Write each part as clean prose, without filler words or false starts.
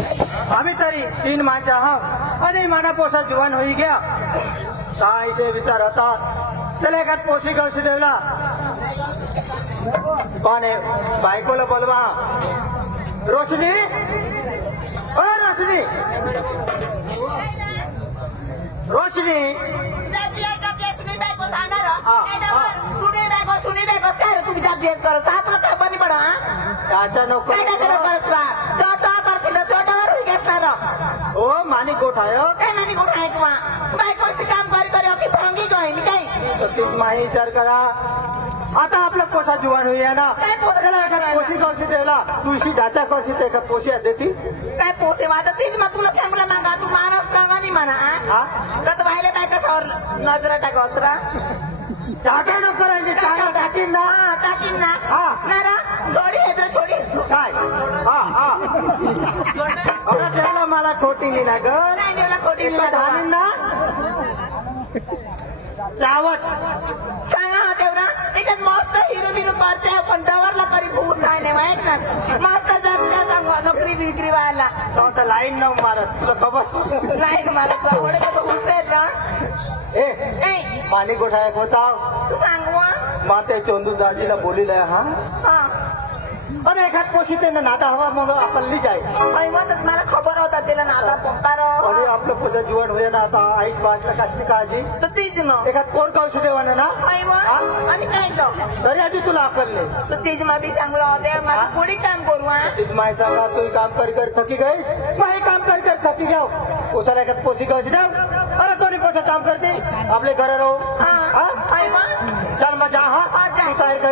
आम्ही तरी 3 माणसं आहोत आणि माना पोसा जुवान होई गया साईचे विचार होता त्याला एखाद पोशी गवशी देवला पाने बायकोला बोलवा रोशनी ओ रोशनी रोशनी तुम्ही बायको काय तुम्ही जाब देत करत हात काय बनी पडा त्याच्या नको ओ मानी गोठायो काय मानी गोठा आहे तुम्हा बायकोचे काम करी की भांगी गय मी काय तीच माही विचार करा आता आपला पोसा जुवान होई आहे ना काय पोशी कौशी देवला तुळशी डाचा कौशी ते का पोशी देती काय पोते माझं तीच मग तुला सांगला मागा तू मानस सांगा नाही म्हणा तर व्हायला काय कसावर नजरा टाका असरा टाका न करायचे टाकीन ना ना छोडी येत छोडी काय त्याला मला खोटी नाही लागत नाही देवला खोटी ना चावट सांगा तेवढा एकच मस्त हिरो बिरो करते पण डवरला करी भूत काय नाही माहित ना मस्त जात सांगा नोकरी विक्री व्हायला तर लाईन न मारत तुला खबर लाईन मारत थोडे भूत आहेत ना ए पाणी गोठायक होता तू सांगवा माते चोंदू दाजीला बोलीला हा अरे एखाद पोशी त्यानं नाता हवा मग आपली जाय मला खबर होता त्याला नाता पोकार अरे आपलं पुढचं जीवन होय ना आता आईच भाषला कसली काळजी तर तीच ना एखाद कोण कौशी देवाना ना आणि काय तरी आधी तुला आकलले तर तीच मा बी चांगलं होते मला पुढे काम करू तीच माय सांगा तू काम करी थकी गई माही काम करी थकी जाऊ पोसाला एखाद पोशी कौशी द्याव अरे कोणी पोसा काम करते आपले घर राहू चल मग जा हा तयार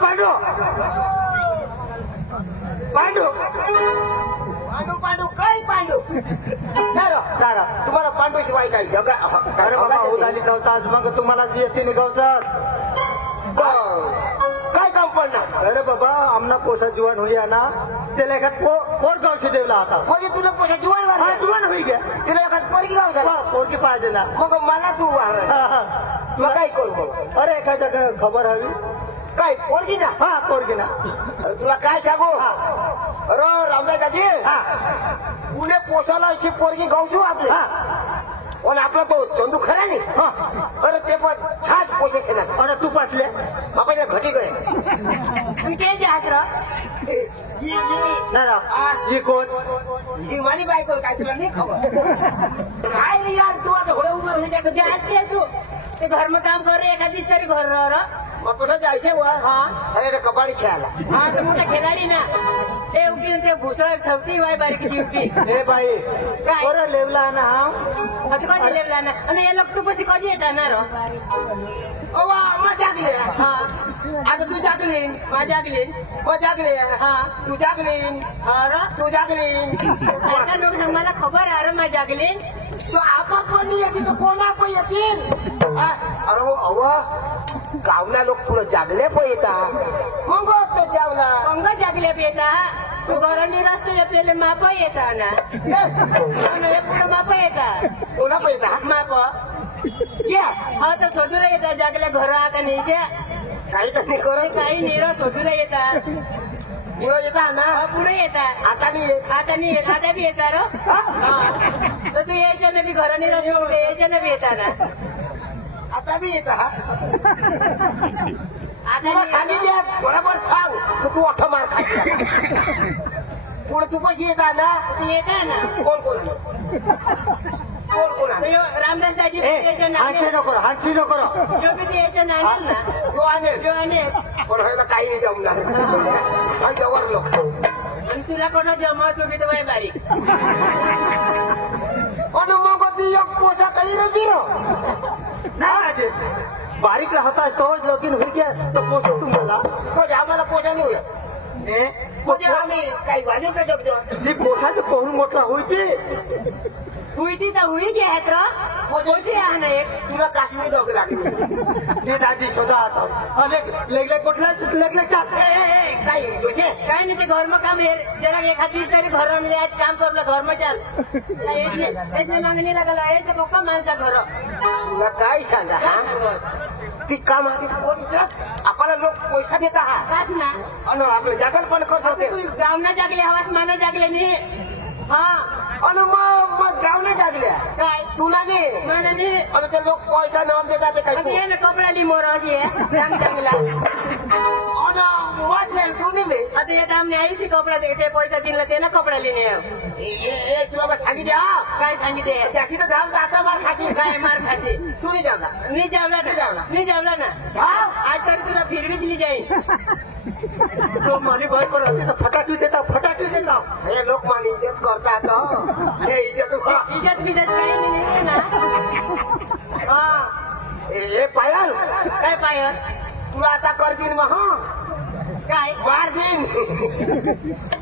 पांडू पांडू पांडू पांडू काय पांडू तुम्हाला पांडू शिवाय काय जगा अरे बाबा उदाली गवतात मग तुम्हाला येते निघवतात काय काम पडणार अरे बाबा आमना पोसा जुवान होई ना त्याला एखाद पोर गावशी देवला आता म्हणजे तुला पोसा जुवान जुवान होई गया तिला एखाद पोरगी गाव पोरगी पाहिजे ना मग मला तू तुला काय करू अरे एखाद्या खबर हवी काय पोरगी ना पोरगी ना तुला काय सांगू अरे रामदाय दाजी पुणे पोसाला अशी पोरगी गावशी आपली पण आपला तो चंदू खरा नाही अरे ते पण छान पोसेस केला अरे तू पासले बाबा घटी गए ही कोण शिवानी बायको काय तुला नाही खबर काय नाही यार तू आता घोडे उभं होईल तू ते घर में काम कर रहे एखादी तरी घर रहा मग कुठं जायचंय अरे कबाडी खेळायला तर मोठा खेळाडी ना ते उठी ते भुसळ ठेवती बाय बारीक उठी हे बाई बरं लेवला ना कसं कधी लेवला ना आणि हे लोक तू कशी कधी येणार जागली आता तू जागली जागली तू जागली तू जागली लोक मला खबर आहे अरे जागली तू आपण येते तर कोणा पण येतील अरे अवा गावला लोक पुढे जागले पण येतात मग तो जावला मग जागले पण येतात तू घरांनी रस्ते आपल्याला माप येता ना पुढे माप येतात कोणा पण येतात माप हा तर सोडूला येतात जागल्या घर का निशा काही तर नाही करून काही निरा सोडूला येतात पुढे येतात ना पुढे येतात आता नाही आता बी येतात तर तू यायच्या ना बी घरांनी रस्ते यायच्या ना बी येतात ना आता बी येत आता खाली द्या बरोबर सांग तर तू 8 मार खाली पुढे तू कशी येतात ना येतात ना कोण कोण रामदास दाजी हांची नको यायचं नाही ना तो आणेल पण व्हायला काही नाही जमणार जवळलो आणि तुला कोणा जमा तुम्ही तर बाई बारीक आणि मग ती एक पोसा काही नाही बिरो बारीक राहता तो लगीन होई गया तो पोसा तुम्हाला तो आम्हाला पोसा नाही होईल म्हणजे आम्ही काही बाजू का जगतो ती पोटाचं पाहून मोठला होईते हुई तर हुई घे आहेत बोलते आहे ना एक तुला काश्मीर डोक लागली ते दादी शोधा आता लेगले कुठला लेगले काय काय नाही ते घर में काम जरा एक आदमी तरी घर में आज काम करलं घर में चाल ऐसे मागणी लागला ऐसे मोका माणसा घर तुला काय सांगा ती काम आधी आपल्याला लोक पैसा देत आहात ना आणि आपलं जागल पण करत होते गाव ना जागले हवास माना जागले मी हा आणि मग गाव नाही जागल्या काय तुला नाही माना नाही आणि ते लोक पैसा न देतात काय अभी ये ना कपड़ा ली मोर है रंग जंगला तू नाही आता ये हमने आई सी कपड़ा देते पैसा दिला ते ना कपड़ा लेने तुला बस सांगितले काय सांगितले त्याशी तर जाऊन आता मार खाशी काय मार खाते तू नाही जाऊ ना मी जेवला ना आज तरी तुला फिरवीच जाईल तो माझी बाई पण असते तर फटाटी देता हे लोक मला इज्जत करतात हे इज्जत बिजत काही नाही ना हा हे पायल काय पायल तुला आता करतील मग काय मार देईन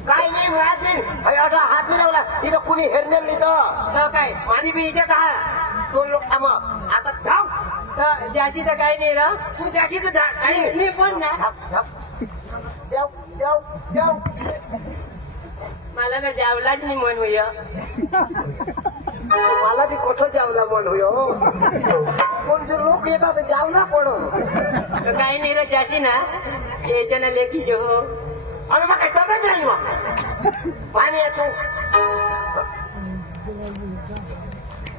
काय नाही मार देईन असा हात मिळवला तिथं कुणी हेरनेल नाही काय माझी बी इज्जत आहे दोन लोक थांब आता जाऊ जाशी तर काही नाही र तू जाशी तर मी पण ना जाऊ मला ना जावलाच नाही मन होय मला बी कुठं जावला मन होय पण जे लोक येतात जावला पण काही नाही र जाशी ना याच्या ना लेखी जो हो आणि मग काय बघत नाही मग पाणी येतो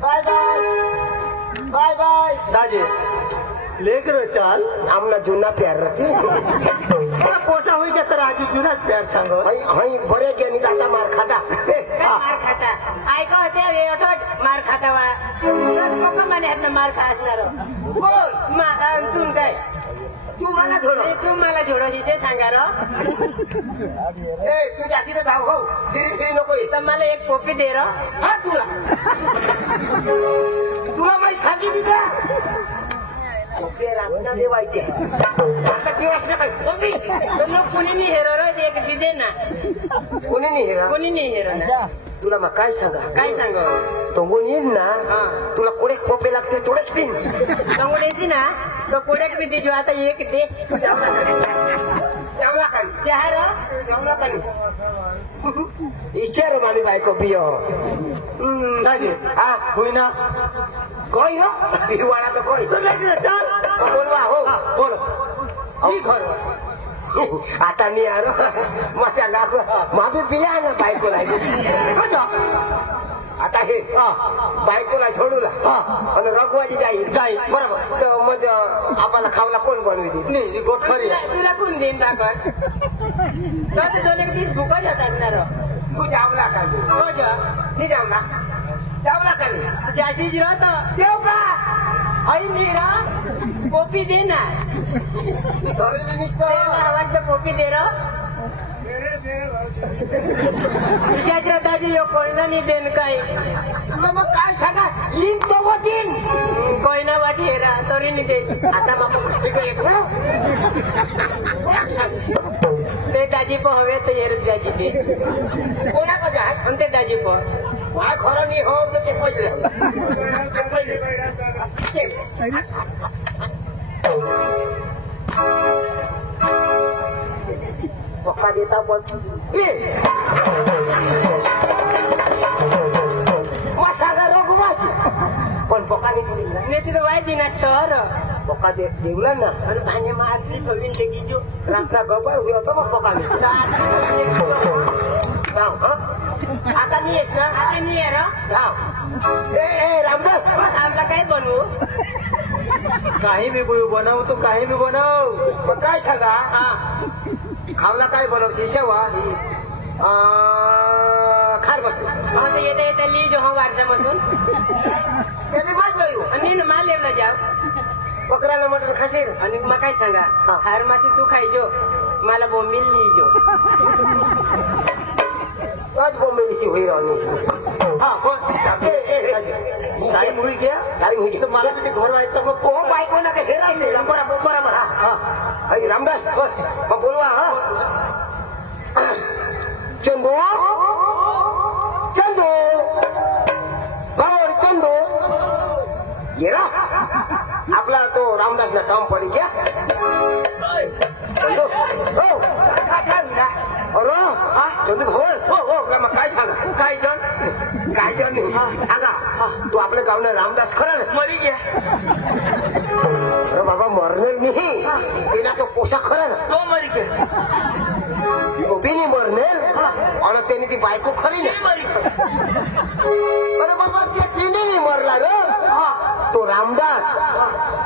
बाय बाय बाय बाय दादी लेकर चाल आमला जुना प्यार रखे पोसा होई तर आधी जुनाच प्यार सांग हई बरे गेली आता मार खाता मार खाता ऐका होते मार खाता वा माने हात मार खा असणार बोल तू काय तू मला झोडो तू मला झोडो हिशे सांगा र तू जास्ती तर धाव हो फिरी नको तर मला एक पोपी दे र हा तुला माहिती सांगी मी का रात्र देवायचे आता दिवस लोक कोणी नाही हेरो रो एक दिदे ना कोणी नाही हेरा तुला मग काय सांग तो येईन ना तुला कोडे कोपे लागते थोडेच पिन येते ना तो कोड्याक बी देजो आता एक दे जेवला खाली जेवला खाली इचार माली बायको बियो दादी हा होई ना कोई हो पिरवाळा तर कोई बोलवा हो बोल खरं आता नाही आर मजा गाव माझी बिया ना बायकोला आता हे बायकोला सोडूला आणि रघुवाची जाई बरोबर तर मग आपल्याला खावला कोण बनवी नाही गोट खरी तुला कोण देईन दाखल तर दोन एक दिवस भुका जात असणार तू जावला का मी जावला जाशीच राहत देव का आई मीरा पोपी दे ना आवाज पोपी दे र दादी कोयना नाही देन काय मग काय सांगा येईन तो दिन कोयना वाटी हेरा तरी नाही दे आता मग ते दाजी प हवे तर येर दाजी दे कोणा कजा आणि ते दाजी प खरं नाही हो तर ते पहिले पक्का देता पण मसाला रघुवाची पण पक्का नाही तिथं वायदी नसतं पक्का देवला ना आणि पाणी मारली ठेवीन ते गिजो रातचा गबळ होतो मग पक्का आता नाही येत ना आता नाही आहे ए रामदास आमचा काय बनवू काही मी बनव तू काही मी बनव मग काय सांगा खावला काय बनवशी शेवा खार बसू येता येता ली जो हो वारसापासून ते मी माझ येऊ आणि माल लेवला जाव बकराला मटण खाशीर आणि मग काय सांगा हार मासी तू खायजो मला बोंबील लिहिजो आज बोंबेची होई राहणी हा टाइम हुई गया तो मला भी घर व्हायचं मग को बायको ना हे राहिले बरोबर रामदास मग बोलवा चंदू चंदू भाऊ चंदू ये रा आपला तो रामदासला काम पडी गया चंदू हो अरे चंदू हो हो मग काय सांगा काय जण सांगा तू आपल्या गावला रामदास खरा ना मरी गया अरे बाबा मरणार नाही तिला तो पोषा खरा ना तो मरी गया तो बी नाही मरणार आणि त्याने ती बायको खरी ना मरी गया अरे बाबा ते नाही मरला रे तो रामदास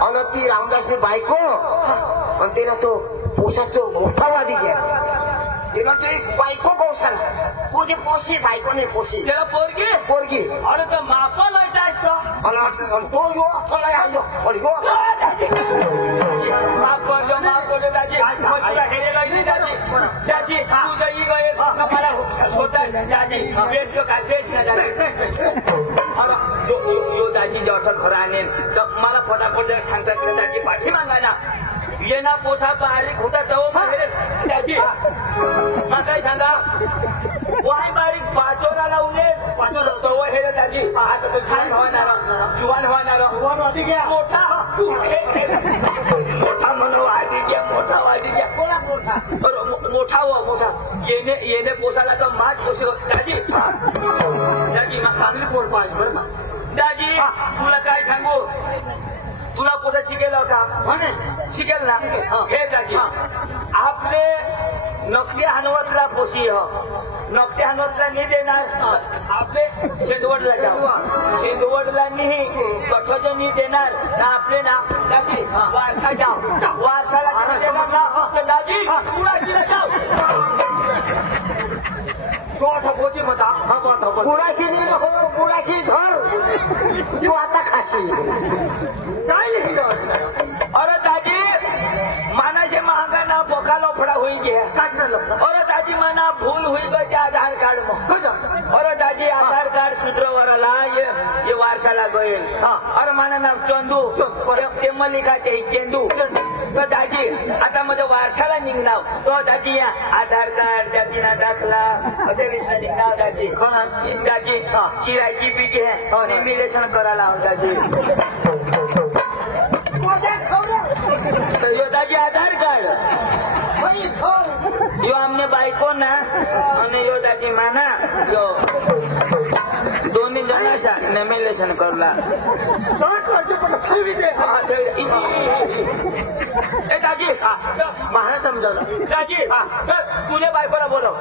आणि ती रामदासनी बायको आणि त्याला तो पोषाचा मोठा वादी घ्या तिला तो एक बायको कौशल तुझी पोशी बायको नाही पोशी त्याला पोरगी पोरगी अरे तो मापा लयता असतो आणि तो यो आपला आयो आणि यो माफ करतो दाजी तुला हेरे लागली दाजी तू जई गए मला होता दाजी बेस को काय बेस ना दाजी यो दाजी जेव्हा खरं आणेल तर मला फटाफट जर सांगतात दाजी पाठी मागा ना ये ना पोसा बारीक होता तेव्हा दाजी मग काय सांगा वाय बारीक पाचोरा लावले तेव्हा हे दाजी आता तो छान होणार जुवान होणार मोठा मोठा म्हणून आधी घ्या मोठा वादी घ्या मोठा हो मोठा येणे पोसाला तर माठ पोसू दाजी दाजी चांगली पोट पाहिजे बरं ना दाजी तुला काय सांगू तुला पोसा शिकेल का शिकेल ना हे दाजी आपले नकटे हनवतला पोशी हो नकटे हनवतला नाही देणार आपले शेंदवडला जाऊ शेंदवडला नाही कठोज नाही देणार ना आपले ना दाजी वारसा जाऊ वारसाला देणार ना तर दाजी कुणाशीला जाऊ पोची बता कुणाशी नाही हो कुणाशी धर तू आता खाशी काय लिहिलं अरे दाजी मानाशे महागा ना बोका लोफड़ा हुई गया अरे दाजी माना भूल हुई गई आधार कार्ड में अरे दाजी आधार कार्ड सूत्र वरला ये वारसाला गए अरे माना नाम चंदू ते लिखा ते चेंदू तो दाजी आता मध्ये वारसाला निघणार तो दाजी या आधार कार्ड दाजीना दाखला असे विषय निघणार दाजी दाजी चिरायची पीक आहे निमिलेशन करायला दाजी यो दाजी आधार कार्ड यो आमने बायको ना आणि यो दाजी माना यो दोन्ही जणांशा नेमेलेशन करला दाजी महाराज समजावलं दाजी तुझ्या बायकोला बोलव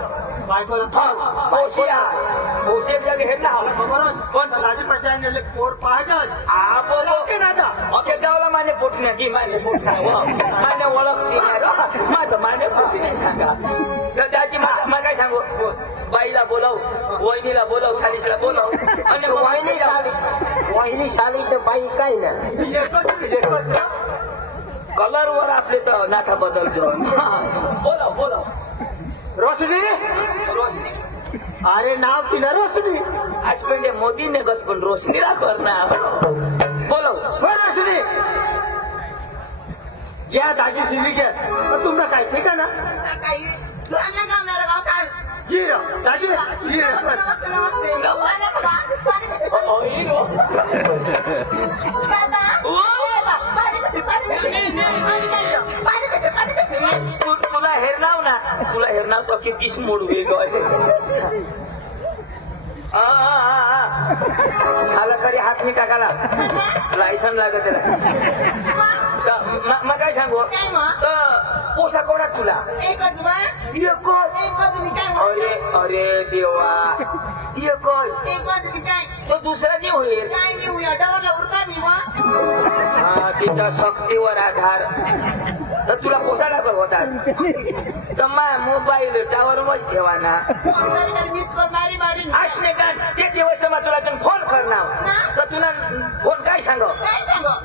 जग हे ना पण राजी पंचायत पोर पाहतात बोलो की ना अखे गावला माने पोटण्या की माने माने ओळखती माझं माने पोटणे सांगा तर दाजी मला काय सांगू बाईला बोलव वहिनीला बोलव सालीसला बोलव आणि वहिनी साली तर बाई काय ना कलर वर आपले तर नाथा बदलतो बोलव रोशनी रोशनी अरे नाव तिला रोशनी आज पेंडे मोदीने गत पण रोशनीला करणार बोलव रोशनी घ्या दाजी सिली घ्या तुमचं काय ठीक आहे ना दाजी तुला हेरनाव ना तुला हेरनाव तो कितीच मूड वेगळं खाला खरी हात मी टाकाला लायसन लागत मग काय सांगू पोसा कोणा तुला अरे अरे देवा तो दुसरा नाही होईल तिथं सक्तीवर आधार तर तुला पोसा लागत होतात तर मोबाईल टावर वर ठेवा ना असणे का ते दिवस तर तुला फोन करणार तर तुला फोन काय सांग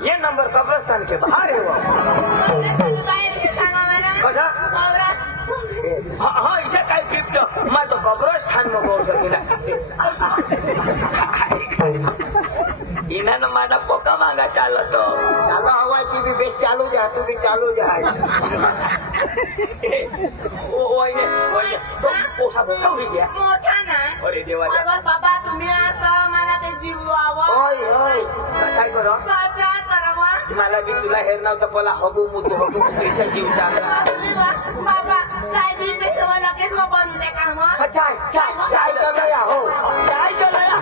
ये नंबर कब्रस्तान के बाहर हा इशा काय फिफ्ट मग तो कब्रस्तान मग तुला इनानं माझा पोका मागा चालतो चालू हवा ती बी बेस चालू जा तू बी चालू जा वहिने तो पोसा मोठा होई घ्या मोठा ना अरे देवाचा अरे बाबा तुम्ही आता मला ते जीवावं होय होय काय करू काय करावं मला बी तुला हेर नव्हतं मला हगू मुतू पैसा जीव चांगला बाबा चाय बी पेसवा लगेच मग बनवून टाका मग चाय चाय काय तर या हो चाय चलाया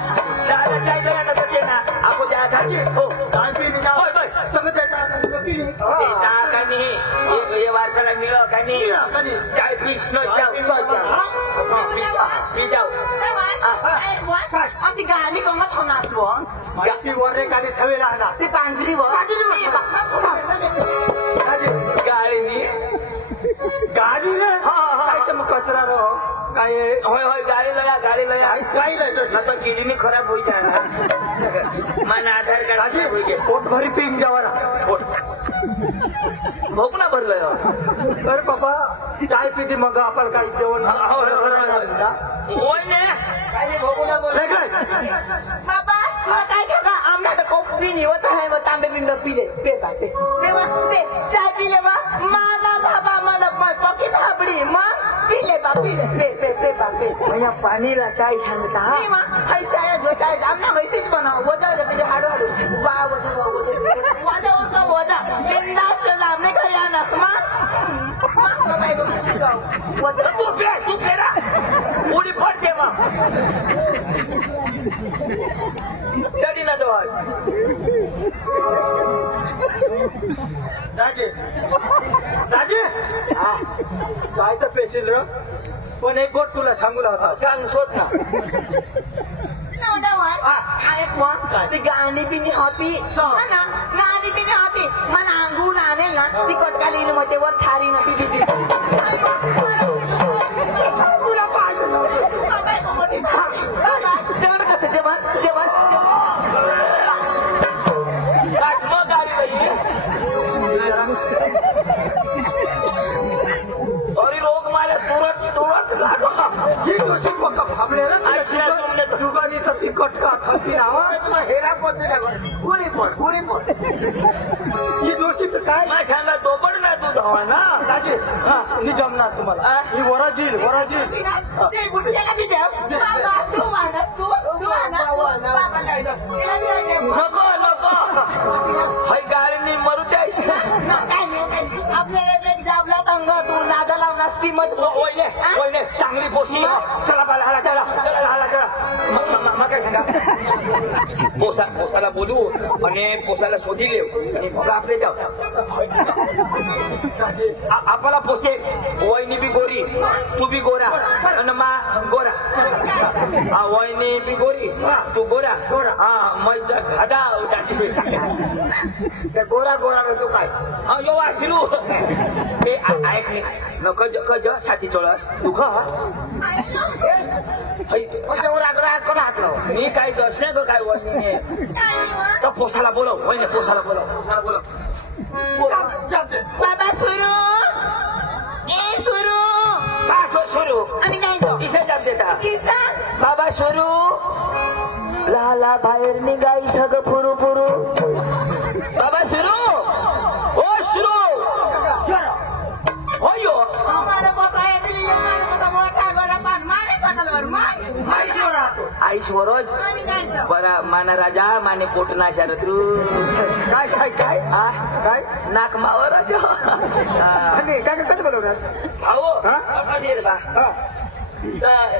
दादा चाय चला ना ते ना आपको जा था हो चाय पी ना होय होय तुम्ही बेटा बेटा कनी ये वारसाला मिळो कनी चाय पीस न जाऊ पी जाऊ ती गाडी गमत होणार ती वरे गाडी थवेला ना ती पांढरी वर गाडीनी गाडी रे काय तर मग कचरा रो काय होय होय गाडी लया काय लय आता किडनी खराब होई जाणार मला आधार कार्ड राजी होई गे पोट भरी पिंग जावा ना भोक ना भरलंय अरे बाबा चाय पिती मग आपण काय जेवण होय ने बाबा काय का आमना तर कोप पी निवत आहे मग तांबे बिंब पिले पे चाय पिले मग मला बाबा मला पकी भाबडी मग पिले बा पिले पे भैया पाणीला चाय सांगता हाय चाय जो चाय आमना वैसेच बनाव वजा म्हणजे हाडू वा वजा बिंदास चला आमने घरी आणस तू पेरा उडी पडते मग तरी ना तो राजे काय तर पेशील र पण एक गोट तुला सांगू लागला सांग शोध ना ती गाणी बिनी होती गाणी बिनी होती मला अंगून आणेल ना ती कटकालीन मध्ये वर थारी ना ती दिदी तुला जेवण कसं जेवण मग गाडी बाई अरे रोग मला तुरंत लागो ही गोष्ट पक्का भाबले रे जुगानी तर ती कटका थकी आवा हेरा पोचू गुळी पड ही जोशी तर काय मला सांगा दोबड ना तू धावा ना राजे ही जमणार तुम्हाला ही वराजील ते गुटक्याला बी देव बाबा तू मानस बाबा नाही नको हाय गाडीनी मरू द्यायची आपल्याला एक जाबला तंग तू नादा लावणार ती मत ओयने चांगली पोशी चला चला मग काय सांगा पोसाला बोलू आणि पोसाला शोधी लेव आणि मग आपले जाऊ आपला पोसे वहिनी बी गोरी तू बी गोरा आणि मा गोरा वहिनी बी गोरी तू गोरा हा मग घादा त्या गोरा तू काय यो वासिलू ते ऐक नको ज साठी चोळस तू खा कोण हातलो मी काय दसण्या ग काय वहिनी तर पोसाला बोलव वहिनी पोसाला बोलव बाबा सुरू का सुरू आणि काय तो इसे जाब देता किसा बाबा सुरू लाला बाहेर निघाई सग पुरू बाबा सुरू ओ सुरू होयो हमारे पोता दिली हमारे पोता मोठा गोरा पान मारे सकलवर मार आईश वरोज आणि काय तो बरा माना राजा माने पोटना शरतू काय काय नाक मावर राजा काय कधी बोलवणार भाऊ अधीर बा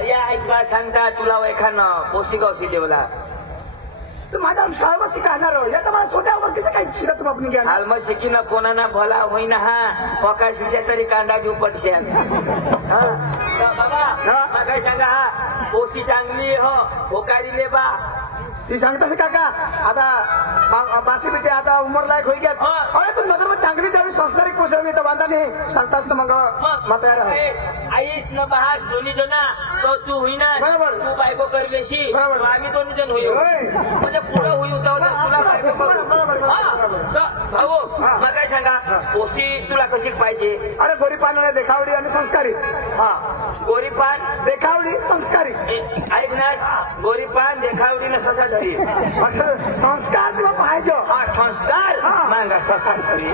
या आईश बा सांगता तुला एखादं पोशीगावशी देवला माझा शाळा शिकणार याचा मला छोट्यावर कसं काही शिकत बाबनी घ्या हालम शिकीन कोणाना भला होईना हा पका शिक्षा तरी कांदा घेऊ पटशे बाबा काय सांगा हा पोशी चांगली हो होकारी ले बा ती सांगतास काका आता बासी बेटे आता उमर लायक होई गया अरे तू नजर में चांगली जावी संस्कारिक पोषण मी तर बांधा नाही सांगतास ना मग म्हातारा आईस न बहास दोन्ही जण तो तू होईना बरोबर. तू बायको करलेशी बरोबर. आम्ही दोन्ही जण होईल होय. म्हणजे पुढं होईल तुला बायको बरोबर. भाऊ मग काय सांगा पोशी तुला कशी पाहिजे? अरे गोरी पानाला देखावडी आणि संस्कारी. हा गोरीपान देखावडी संस्कारी. ऐक ना, गोरीपान देखावडीनं ससा धरी. असं संस्कार तुला पाहिजे. हा संस्कार मांगा ससा धरी.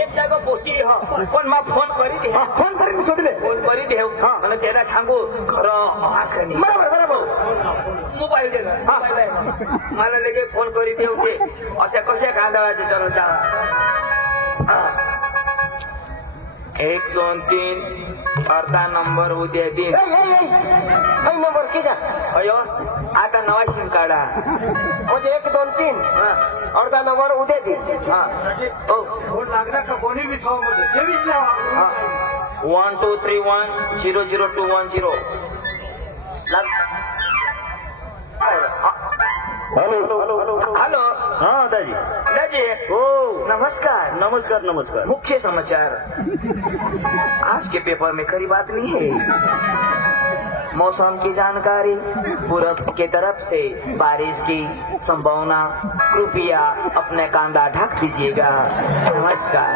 एक जागा पोशी पण मग फोन करी दे. फोन करीन शोधले. फोन करी देव मला त्याला सांगू खरं हास करी. बरोबर बरोबर. मोबाईल दे ना. मला लगे फोन करी देऊ दे. अशा कशा कांदळाचे चलो जा. 1 2 3 अर्धा नंबर उद्या दिन. नंबर किती अयो आता नवा सिम काढा. म्हणजे 1 2 3 अर्धा नंबर उद्या दे. फोन लागणार का कोणी बी थांब मध्ये जेवीच लावा. 1 2 3 1 0 0 2 1 0. हॅलो. हाँ दादी. दादी हो नमस्कार. नमस्कार नमस्कार. मुख्य समाचार आज के पेपर में खरी बात नहीं है. मौसम की जानकारी पूरब के तरफ से बारिश की संभावना. कृपया अपने कांदा ढक दीजिएगा. नमस्कार.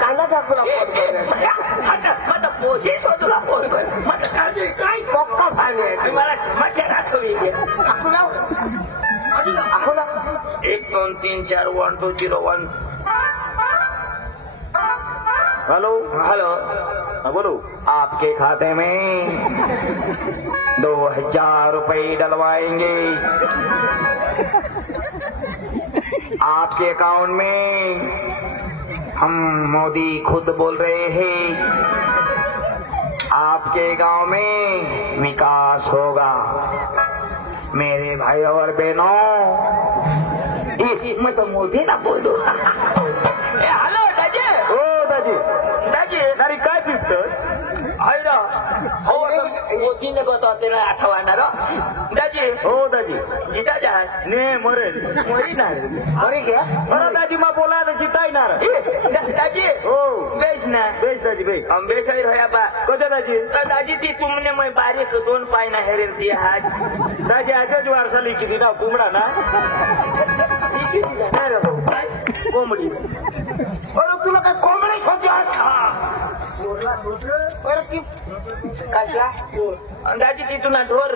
कांदा टाकूला आता पोशी शोधूला फोन कर. काय पक्का पाणी आहे. मला मजा दाखवली. 1 2 3 4 1 2 0 1. Hello hello. हाँ बोलो. आपके खाते में 2000 रुपए डलवाएंगे. आपके अकाउंट में हम मोदी खुद बोल रहे हैं. आपके गांव में विकास होगा. मेरे भाई और बहनों मैं तो मोदी ना बोल दूं. हेलो दादी. हो दादी. दादी नारी काय पिपत. होइन मोदीने गत तेरा आठवणार. दाजी हो दादी. जिता जहाज ने मरेल. मरिनार. अरे क्या अरे दादी मा बोला तर जितायणार. दाजी हो बेस ना. बेस दादी बेस. हम बेसही रह्या बा. कशा दादी. दाजी ती तुमने मैं बारीक 2 पाय ना हेरेल दिया आज. दादी आजच वारसा लिखी ती ना कुमडा ना. कोंबडी. अरे तुला काय कोंबडी होती. अरे ती कसला दाजी ती तुला ढोर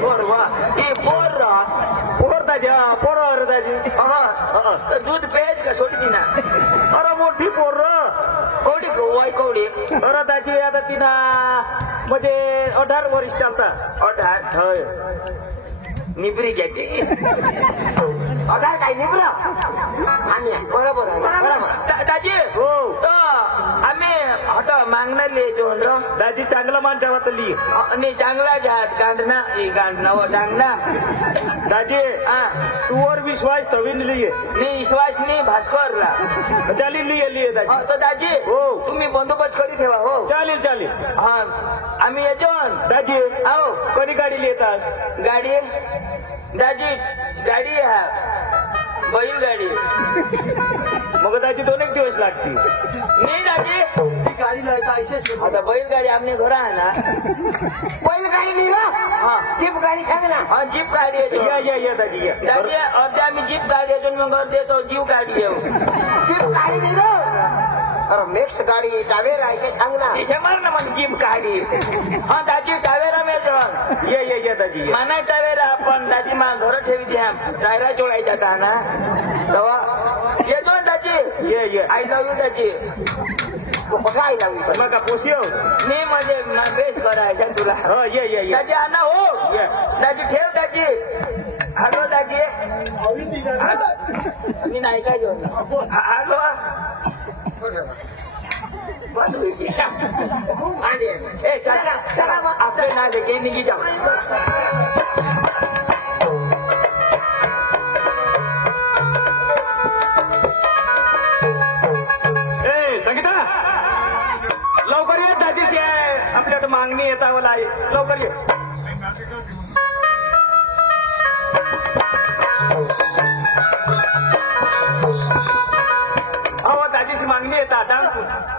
ढोर वा ती पोर पोर दादी. हा पोर दादी. दूध पेज का सोडी ती ना. अरे मोठी पोर. कवडी वय कवडी. अरे दादी आता तिना म्हणजे 18 वर्ष चालता. 18 होय. निबरी घेते. अगार काय निबरा. बरोबर आहे बरोबर. दाजी हो आम्ही हटा मागणार लिहायचो म्हणतो. दादी चांगला माणसा वाटली. आणि चांगला जात गांधना गांधना व डांगना. दादी तूवर विश्वास तवीन लिये. मी विश्वास नाही भास्करला. चालेल लिये लिये दादी. तर दाजी हो तुम्ही बंदोबस्त करी ठेवा. हो चालेल चालेल. हा आम्ही येतो दादी. आओ कधी गाडी लिहितात. गाडी दाजी गाडी बैल गाडी. मग दादी 2 एक दिवस लागतील. नाही दाजी गाडी आता बैलगाडी आमने घर आहे ना. बैलगाडी नाही ना. जीप गाडी सांग ना. हा जीप गाडी येतो. या दादी या. दादी अर्ध्या आम्ही जीप गाडी येतो मग देतो जीव गाडी येऊ. जीप गाडी नाही ना. अरे मिक्स गाडी टावेरा ऐसे सांग ना. डिसेंबर ना मग जीप गाडी. हा दाजी टावेरा मिळतो. या दादी या. माना टावेरा आपण दाजी मा घर ठेवी द्या. टायरा चोळाई जाता ना तेव्हा येतो दाजी. ये आई लव्ह यू दाजी. तू कुठं आई लावली सर. मग पोशी हो. मी म्हणजे बेस करायचा तुला. हो ये दाजी आणा. हो ये. दाजी ठेव दाजी. हॅलो दाजी. मी नाही काय घेऊन. हॅलो बंद होईल. ए चला चला आपले ना लेके निघी जाऊ. संगीता लवकर ये. दादीची आहे आपल्याकडे मागणी येतावं आहे. लवकर ये. अहो दादीची मागणी येतात.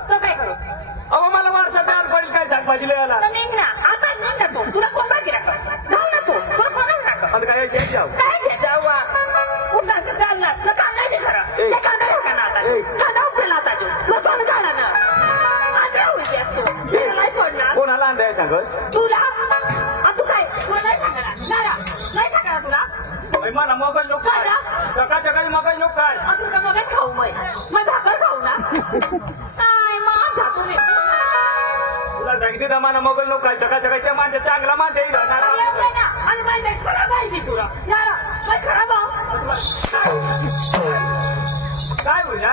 तो काय करू. अहो मला वारसा द्याल पडेल काय शाकभाजी लिहायला. तर निघ ना. आता निघ ना तू. तुला कोण बाकी राखत. जाऊ ना तू. तुला कोणाला राखत. आता काय शेत जाऊ. काय जाऊ. सांगस तुला तू काय तुला नाही सांगणार नाही सांगणार तुला मला मोबाईल लोक सकाळ सकाळी मोबाईल लोक काय तुला मग खाऊ मग भाकर खाऊ ना काय मग झाकू मी तुला सांगते ना मला मोबाईल लोक काय सकाळ सकाळी त्या माणसं चांगला माणसं येईल आणि माझ्या खराब आहे ती सुरा खराब काय होईल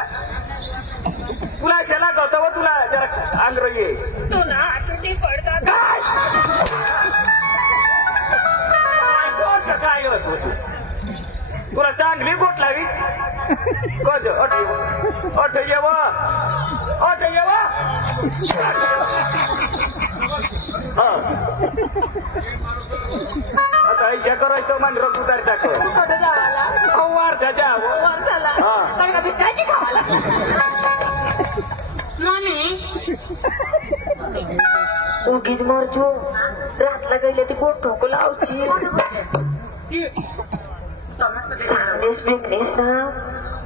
तुला शेला गवता व तुला जरा आंध्र ये तुला आठवणी पडतात काय असो तुला चांगली गोट लावी कज अठ येव आता ऐशा करायचं मान रग उतार टाक वारसाच्या काय खावाला उगीच मरजो रातला गेले ती गोट ठोको लावशी सांगणेस बिकनेस ना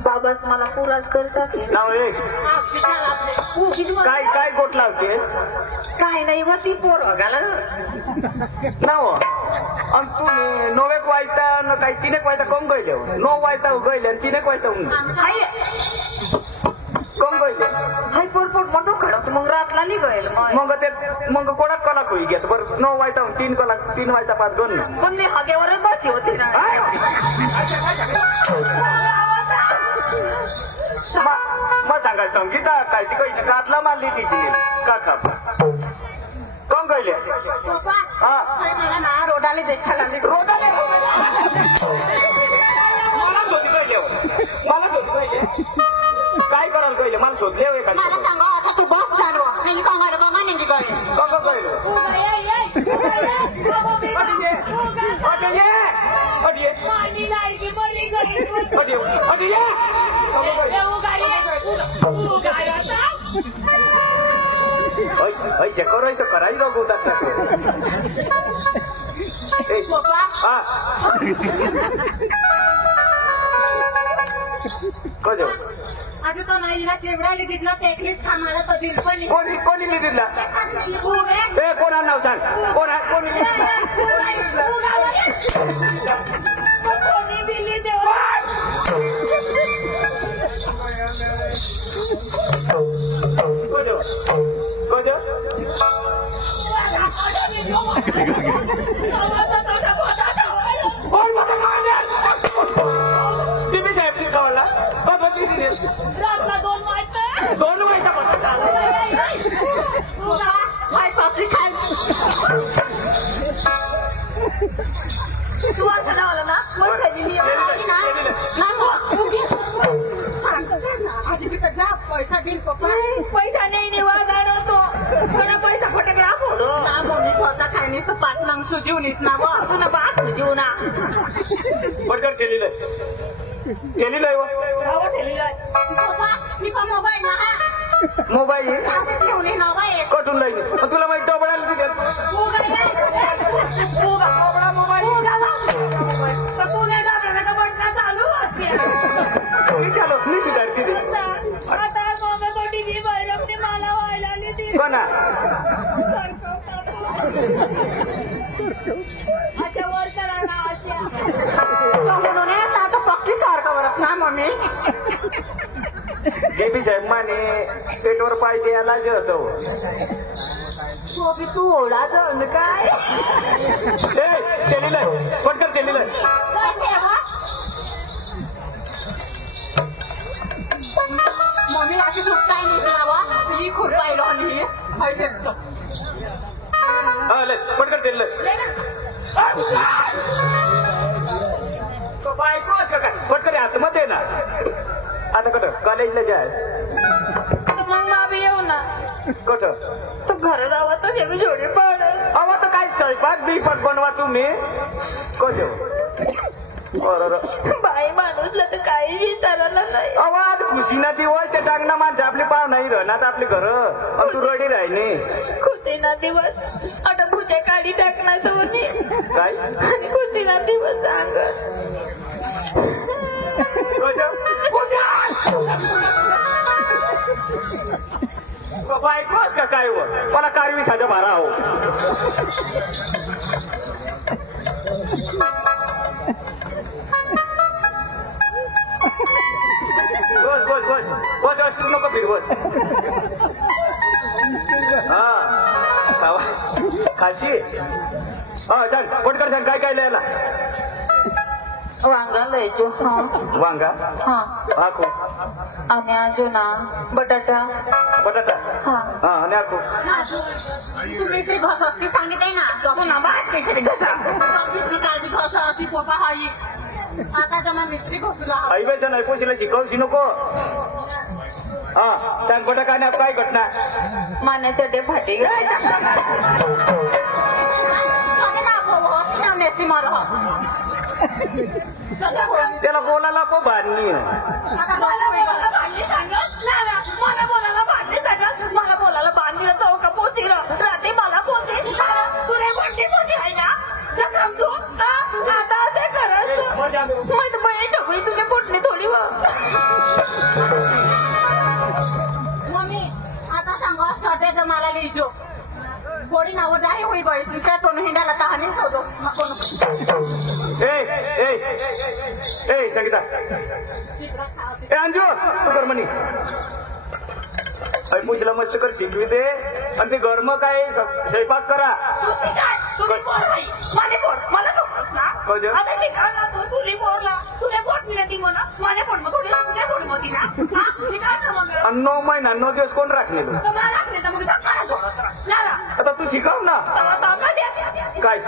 बाबाच मला पुराच करतात नाव काय काय गोट लावते काय नाही व ती पोर गाला नाव आणि तू नोवेक वायता काही तिनेक वायता कम गयले नो वायता गयले आणि तिनेक वायता कम गयले हाय पोरपोट म्हणतो खडक मग रातला निघेल मग कोणाक कलाक होई घेत बरं 9 वायता 3 कलाक 3 वायता 5 गण पण मी हागेवरच बसी होती ना मग सांगा संगीता काय ती काही रातला मारली तिची काका कम गयले हा रोडाले देखायला रोडाले मला शोधी पाहिजे मला शोधी पाहिजे काय करायला पाहिजे मला शोधले होय मला सांगा आता तू बस जाणव नाही कामाला बाबा नाही गळे कम गयले ऐसे करायचं करायला बघू कजो आता तो नाही ना तेवढा लिखितला पेकलीच खामाला तो दिल पण कोणी लिहिला ए कोणा नाव सांग कोणी दिली देवा कजो कजो टीव्ही साहेब ती खावाला दोन वाईटा पापडी खाय तू असं लावलं ना पैसा बिल पैसा नाही निवा जाणवतो कोणा पैसा फटकला फोडो ना बोलणी स्वतः खायनी तर 5 नंग सुजीवनीस ना व तुला बात सुजीव ना पटकन केलेलं मी पण मोबाईल ना मोबाईल घेऊन मोबाईल कटून लागली तुला माहिती डोबळाला तिथे चालू असते मी सुधारते आता मग टीव्ही बैरमने मला व्हायला आली कोणा अच्छा वर करा ना अशा म्हणून आता प्रॅक्टिस सारखा वरत ना मम्मी डेबी साहेब माने पेटवर पाय द्यायला जे होतो तू ओढा जण काय केलेलं पटकन केलेलं मम्मी अशी सुटताय नाही ही खूप पाहिलं आणि पटकन केलेलं बायको असं काय पटकन आतमध्ये ना आता कुठं कॉलेजला जास मग मामी येऊ ना कुठं तू घर राहा तर हे मी जोडी पड अहो तर काय स्वयंपाक बिपाक बनवा तुम्ही कसं बाई माणूसला तर काही विचारायला नाही आवाज खुशी ना ती होय ते टाकणं माणसं आपली पाव नाही राहणार आपली घर तू रडी राहिली खुशी ना दिवस आता भुजा काढी टाकणार होती काय आणि खुशी ना दिवस सांग बायकोच का काय व मला कारवी साधा मारा हो बस बस बस बस असू नको फिर बस हा खाशी हा चल पटकर सांग काय काय लिहायला वांगा लयचो वांगा हा आखू आणि अजून बटाटा बटाटा हा हा आणि आखू तू मिसरी घस असती सांगितले ना तो ना बास मिसरी घसा मिसरी काय घसा ती पोपा हाई आता जमा मिसरी घसला ऐवेचं नाही पोशीला शिकवशी नको हा सांग बटाटा आणि काय घटना मान्याच्या डे फाटी त्याला बोलायला पण बांधणी मला बोलायला बांधली जाऊ का पोसी रात्री मला पोसी तुला मोठी पोसी आहे ना जखम तू आता असे करत मग बाई ढबळी तुला पोटली थोडी मम्मी आता सांगा स्टार्टेज मला लिहिजो थोडी नावं नाही होई बाई तुझ्या तोंड हिंडाला तहानी ठेवतो ए संगीता ए अंजू तू कर म्हणी पुशीला मस्त कर शिकवी दे आणि ते गरम काय स्वयंपाक करा आणि 9 महिना 9 दिवस कोण राखले आता तू शिकव ना काय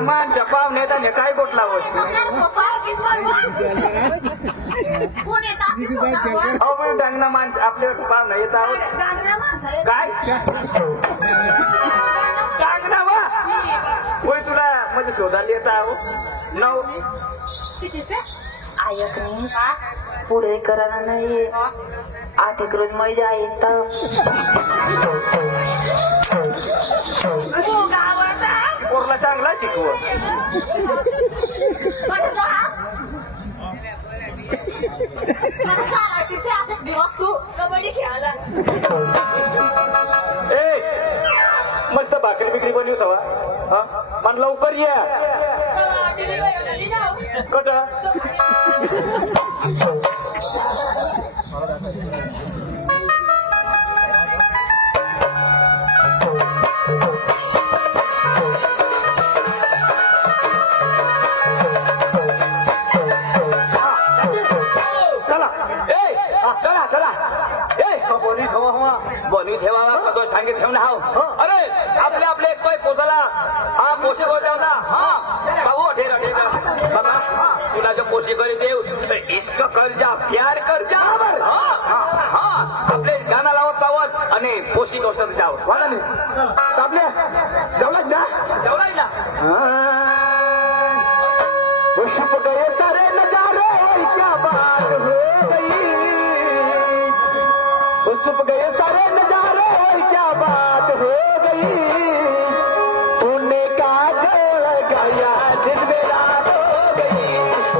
मानच्या पाहुण्यात आणि काय गोठला अहो डांगना माणसं आपल्या पाहुणा येत आहोत काय डांगना वा होय तुला म्हणजे शोधायला येत आहो 9 आयक नाही पुढे करायला नाही 8 एक रोज मजा येत पोरला चांगला शिकव कबड्डी खेळायला ए मस्त भाकरी बिकरी बनवत हवा हा मन लवकर या कट बनी ठेवावा तो सांगे ठेव ना अरे आपले आपले एक पाय पोचाला हा पोशी हो जाऊ ना हा भाऊ ठेरा ठेरा बाबा तुला जो पोशी करी देऊ इश्क कर जा प्यार कर जा हा आपले गाणं लावत लावत आणि पोशी कौशल जाव वाला नाही आपल्या जेवलाच ना छुप गए सारे नजारे क्या बात हो गई छुप गए सारे नजारे क्या बात हो गई तूने काजल लगाया दिल में रात हो गई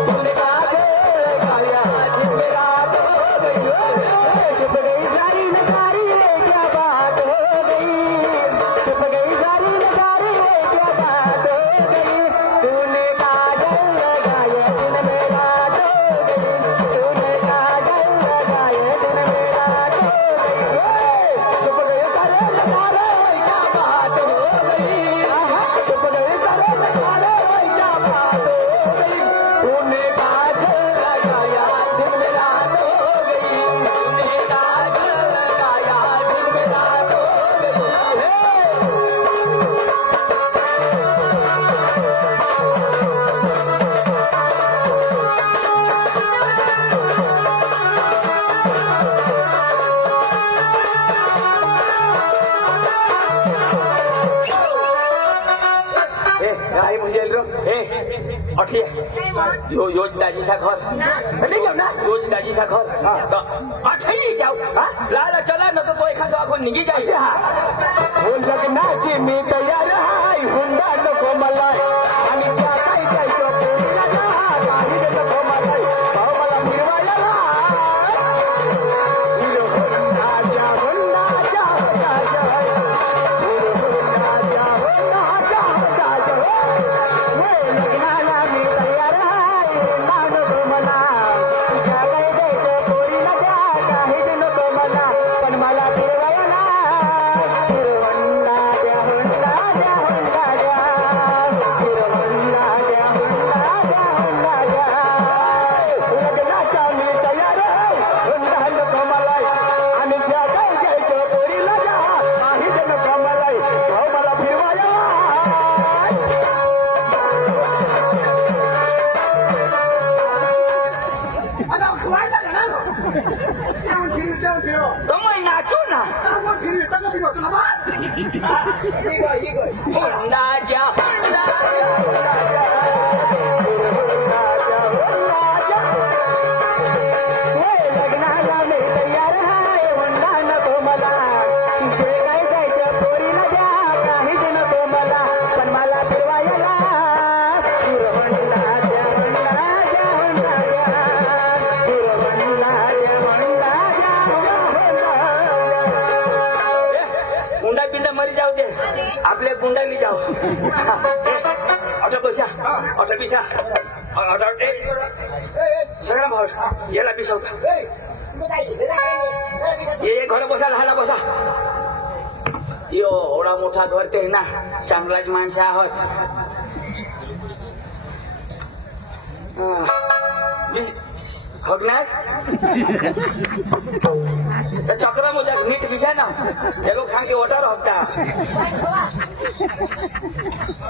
तूने काजल लगाया दिल में रात हो गई छुप गई सारी नजारी क्या बात हो गई छुप गई सारी नजारी क्या बात हो गई तूने काजल लगाया दिल में रात हो गई तूने काजल लगाया दिल में रात हो योजनाजीचा घर नाही जाऊ ना योजनाजीचा घर अठही जाऊ लाला चला न तो एखादा आखून निघी जायचे हा लग्नाची मी तयार हाय हुंडा नको मला आणि ज्या काही जायचं नको मला हुंडाच्या लग्नाला मी तयार हाय हुंडा नको मला जे काय जायचं पोरीला द्या काहीच नको मला पण मला फिरवायला हिरवणला द्या हुंडा द्या हुंडा द्या हिरवणला द्या हुंडा द्या हुंडा पिंडा मरी जाऊ दे आपल्या गुंडांनी जाऊ ऑटो पैसा ऑटो पिसा ऑटो सगळा भाऊ याला पिसवता ये घर बसा राहायला बसा यो एवढा मोठा घर ते ना चांगलाच माणसं आहोत हगनास चक्र मुझे नीट विषय ना ते लोक सांगे ओटार होता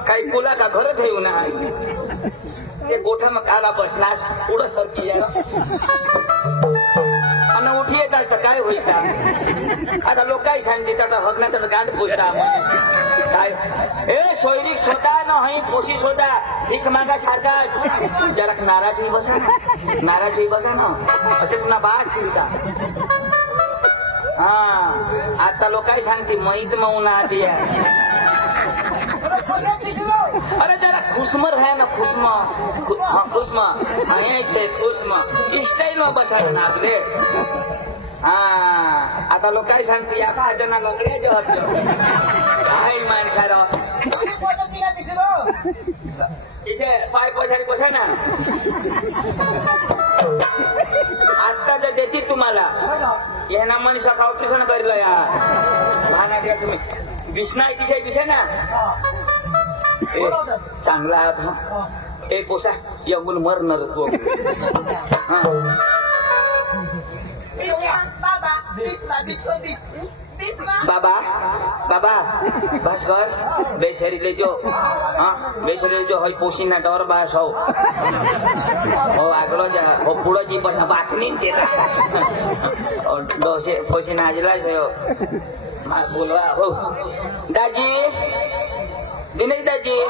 काही पुला का घरच येऊ ना ते गोठा मग काला बसलास पुढं सरकी या आणि उठी येत असतं काय होईल आता लोक काय सांगते तर हगना तर गांड पुसता काय ए सोयरीक स्वतः न हई पोशी स्वतः भीक मागा सारखा जरा नाराज होई बसा ना असे पुन्हा बास फिरता हा आता लोक काय सांगते मैत मऊ ना आधी अरे जरा खुशमर है ना खुशम ऐसे खुशम स्टाईल में बसायला ना आपले हा आता लोक काय सांगते या का जना नोकऱ्या जो काय माणसाला इथे पाय पछाडी बसाय ना आता जर देतील तुम्हाला यांना मनीषा ऑपरेशन करलं या भानात तुम्ही विष्णा तिच्या विषय ना चांगला एक पोसा यंगुल मरणार तो बाबा बाबा भास्कर बेसरीले जो हय पोशीना डर बास हो आगलो जा हो पुढं जी बसा बातमी देता दोषे पोशीना आजला बोलवा हो दाजी दिनेश दाजी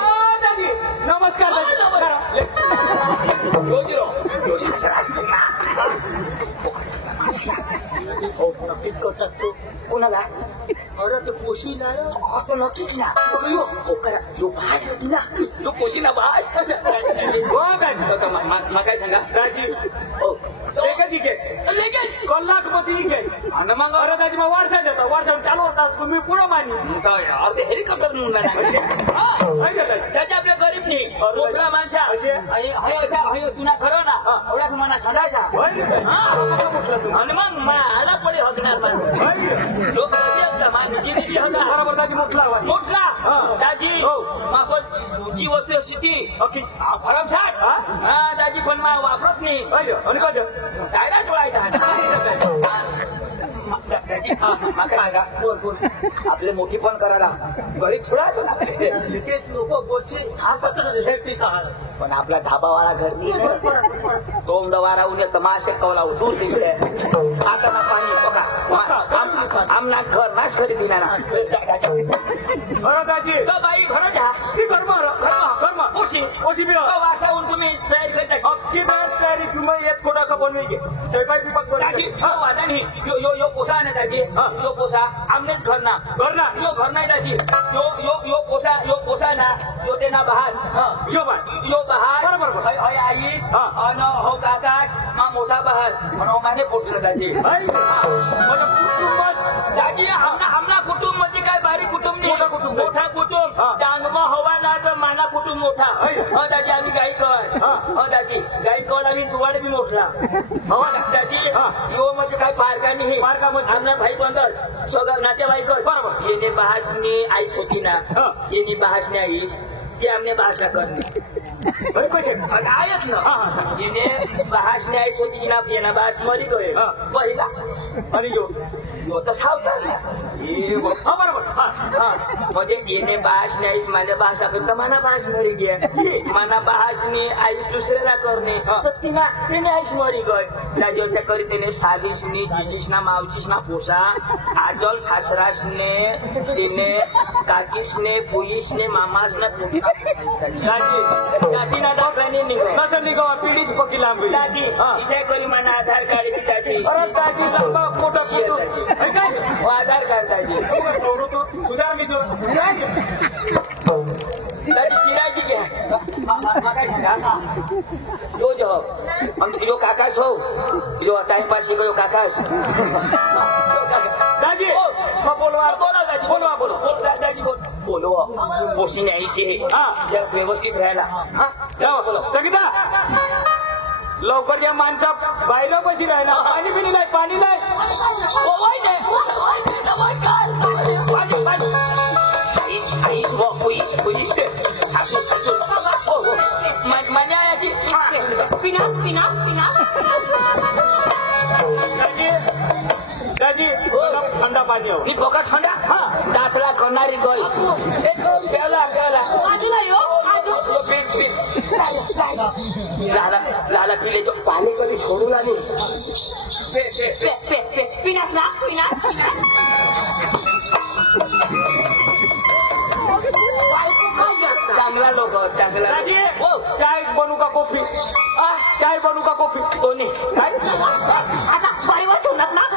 नमस्कार नक्कीच करतात तो कोणाला अरे ते पोशीला तो नक्कीच ना यो भास होती ना तो पोशीना भास काय सांगा दाजी लगेच कलाकपती आणि मग अरे दाजी मग वारसा देतो वारसा चालू होतात तुम्ही पुढं मानी अर्धे हेलिकॉप्टर म्हणून त्याच्या आपल्या गरीब नाही मोठ्या माणसा तुला खरं ना एवढ्या तुम्हाला सदाशा आणि मग मला पडे हकणार लोक बरोबर दाजी मोठला दाजी जी वस्तू अशी ती भरमसाठ दाजी पण वापरत नाही आणि कसं डायरेक्ट वळायचा आपले मोठी पण करायला गरीब थोडा लोक पण आपला धाबावाळा घर नाही तोंड वारा उन्हे तमाशे कवला दूर दिले आता ना पाणी बघा आमना घर नाश करी दिला ना दाजी बाई घर घ्या कर्म ओशी वासाहून तुम्ही तयारी करता अख्खी तयारी तुम्ही येत कोणाचं बनवी घे स्वयंपाक विभाग नाही यो पोसा नाही दाजी यो पोसा आमनेच घर ना यो घर नाही दाजी यो पोसा ना यो ते ना बहास यो बहास बरोबर आईस अन हो आकाश मा मोठा बहास म्हणून माने पोटलं दाजी दाजी आमना कुटुंब मध्ये काय बारीक कुटुंब नाही मोठा कुटुंब डांगमा हवा ना तर माना कुटुंब मोठा दाजी आम्ही गायकवाड दाजी गायकवाड आम्ही दुवाड बी मोठला दाजी यो म्हणजे काय पारका नाही आमना भाई बंदर सगळं नातेवाईकर बरोबर येणे बहासने आईस होती ना येणे बहासने आईस ते आमने बहासला करणे आयच ना येणे बहासने आईस होती ना येणा बहास मरी गए पहिला आणि यो तर सावता बरोबर म्हणजे येणे बास नाहीस माझ्या भाषा करता मना बास मरी गे मना बासनी आईस दुसऱ्याला करणे तर तिने आईस मरी गय त्या जशा करी त्याने सालीसनी जिजीसना मावचीसना पोसा आजल सासरासने तिने काकीसने पुलिसने मामासने दादी ना दाखल्याने निघो कसं निघावा पिढीच पकी लांबी दादी विषय करी मना आधार कार्ड की दादी अरे दादी लंबा मोठा हो आधार कार्ड दादी सुधार मी दादी चिरायची घ्या यो जॉब आम यो काकास हो यो टाइमपास यो काकास दादी बोलवा बोला दादी बोलवा बोलो दादी बोलो पोशी न्यायची जरा व्यवस्थित राहायला जावा बोलो सगळा लवकर या माणसा बाहेर कशी राहिला पाणी पिणी नाही पाणी नाही दादी थंडा पाणी ती बोका थंडा दाखला करणारी गल लाला पिले तो पाणी कधी सोडू लागली पिनास ना पिनास चांगला लोक चांगला चाय बनू का कॉफी चाय बनू का कॉफी दोन्ही आता बारीवर ठेवणार ना